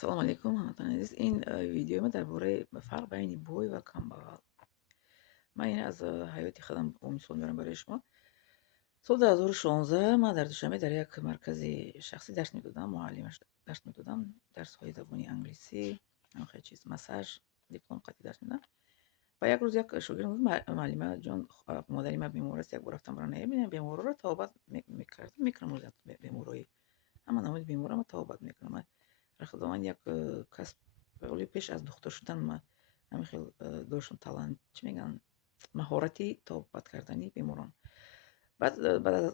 ассалому алайкум ҳаматон азиз. Ин видеои мо дар бораи фарқ байни бой ва камбағал. Ман ин аз ҳаёти худам бо мисол меорам барои шумо. Соли 2016 ман дар Душанбе дар як маркази шахсӣ дарс медодам, муаллима дарс медодам, дарсҳои забони англисӣ, ҳамахе чиз, массаж, диплом қатъи дарс медодам. Ва як рӯз як шогирд гуфт: муаллима ҷон, модари ман бемор аст, як бор рафтам барои набинем, беморро табобат мекардам, мекунам беморҳои ҳама намуди беморро табобат мекунам. Худованд як касб оли пеш аз духтур шудан ман ҳамин хел доштам талант, чӣ мегӯянд, маҳорати табобат кардани беморон. Баъд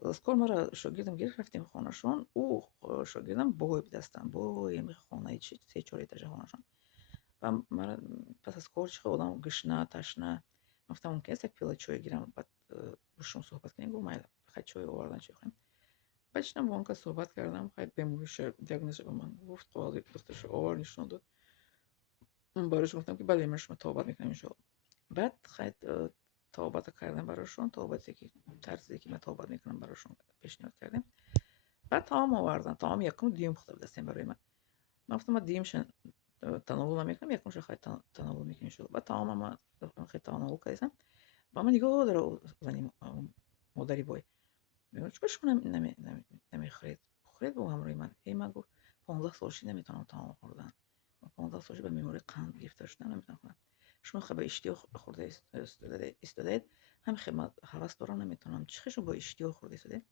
аз кор маро шогирдам гирифт, рафтем хонашон. Ӯ шогирдам бой дастан, бой хонаи 3-4 этажа хонашон. Ва мара пас аз кор чӣ одам гишна, ташна, гуфтам мумкин аст як пила чой гирам, баъд бо шумо суҳбат кунем. Гуфт майли, хай чой овардан, чой хӯрем. Баъд шидам бо он кас суҳбат кардам, хай бемориша диагноза ба ман гуфт, қағози духтурша овард, нишон дод. Ман барояш гуфтам ки бале, ман шумо табобат мекунам иншоалло. Баъд хай табобата кардам барошон, табобате ки тарзе ки ман табобат мекунам барошон пешниҳод кардем. Баъд таом овардан, таоми якум дуюм пухта дастем барои ман. Ман гуфтам ман дуюмша тановул намекунам, якумша хай тановул мекунем иншоалло. Баъд таома ман хай тановул кардам. Ба ман нигоҳ дора зани модари бой. Мегӯяд чиқар шумо намехӯред? Хӯред бо ҳамроҳи ман. Ман гуфт 15 солшӣ наметавонам таом хӯрдан. 15 солшӣ ба мемории қанд гирифта шудам наметавонам хӯрдам. Шумо хай ба иштиҳо хӯрда истодаед. Ҳамин хел ман ҳавас дорам, наметавонам. Чӣ хел шумо ба иштиҳо хӯрда истодаед?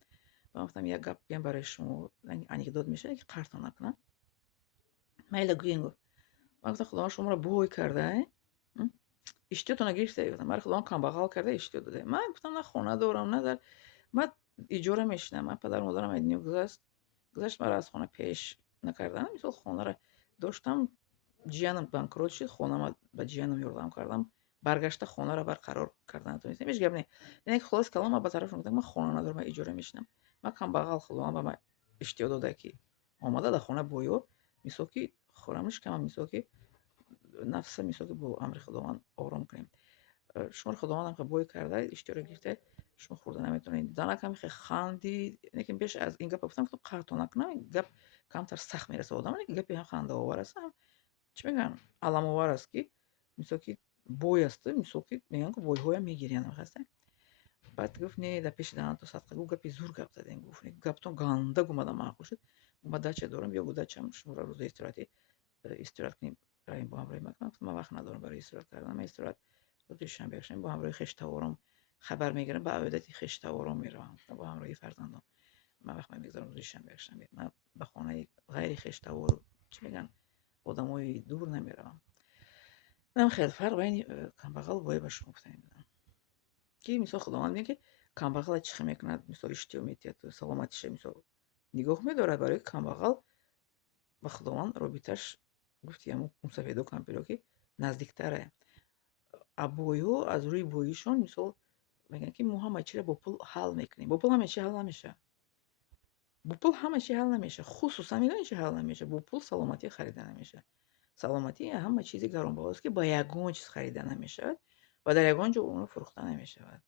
Ман гуфтам як гап гӯям барои шумо, анекдот мешавад ки қартон накунам. Майли гӯен, гуфт. Ман гуфтам худованд шуморо бой карда, иштиҳотонро гирифта? Гуфтам маро худованд камбағал карда иштиҳо дода. Ман гуфтам на хона дорам, на дар ман иҷора мешинам. Ман падару модарам аз дунё гузашт, маро аз хона пеш накардан. Мисол хонаро доштам, ҷиянам банкрот шуд, хонама ба ҷиянам ёрдам кардам, баргашта хонаро барқарор карда натонистем. Ҳеҷ гап не. Яъне хулоси калом ман ба тарафшон гуфтам, ман хона надорам, ман иҷора мешинам. Ман камбағал, худованд ба ман иштиҳо дода ки омада дар хона боё, мисол ки хӯрам шикамам, мисол ки нафса, мисол ки бо амри худованд ором кунем. Шуморо худованд ҳам бой карда, иштиҳоро гирифта, шумо хӯрда наметавонед. Занак ҳам хандид, лекин беш аз ин гапа гуфтам, қартон накунам. Ин гап камтар сахт мерасад одам, лекин гапи ҳам хандаовар аст, ҳам чӣ мегӯянд, аламовар аст ки мисол ки бой аст, мисол ки мегӯянд ки бойҳоям мегириянд. Мехастем. Баъд гуфт не, дар пеши данатон садқа, гуфт гапи зур гап задем. Гуфт гаптон ганда гумада маъқул шуд. Ма дача дорам, биё гӯ дачам шуморо рӯзаи истироҳат кунем, равем бо ҳамроҳи ман. Ман вақт надорам барои истироҳат кардан. Ман истироҳат рӯзи шанбе якшанбе бо ҳамроҳи хештаворам хабар мегирам, ба оилати хештаворам меравам, бо ҳамроҳи фарзандон. Ман вақт мегузарам рӯзи шанбе якшанбе. Ман ба хонаи ғайри хештавор, чӣ мегӯянд, одамои дур намеравам. Ҳам хел фарқ байни камбағал бой ба шумо гуфта мебинам. Ки мисол худованд мегӯяд ки камбағал чӣ хел мекунад, мисол иштиҳо метиҳад, саломатиша мисол нигоҳ медорад, барои камбағал ба худованд робиташ гуфти ҳамун мусафеду кампиро ки наздиктара. Бойҳо аз рӯи боишон мисол мегӯянд ки мо ҳама чиро бо пул ҳал мекунем. Бо пул ҳама чи ҳал намеша. Бо пул ҳама чи ҳал намеша. Хусусан медонед чӣ ҳал намеша? Бо пул саломатӣ харида намеша. Саломатӣ ҳама чизи гаронбаҳост ки ба ягон чиз харида намешавад ва дар ягон ҷо оно фурӯхта намешавад.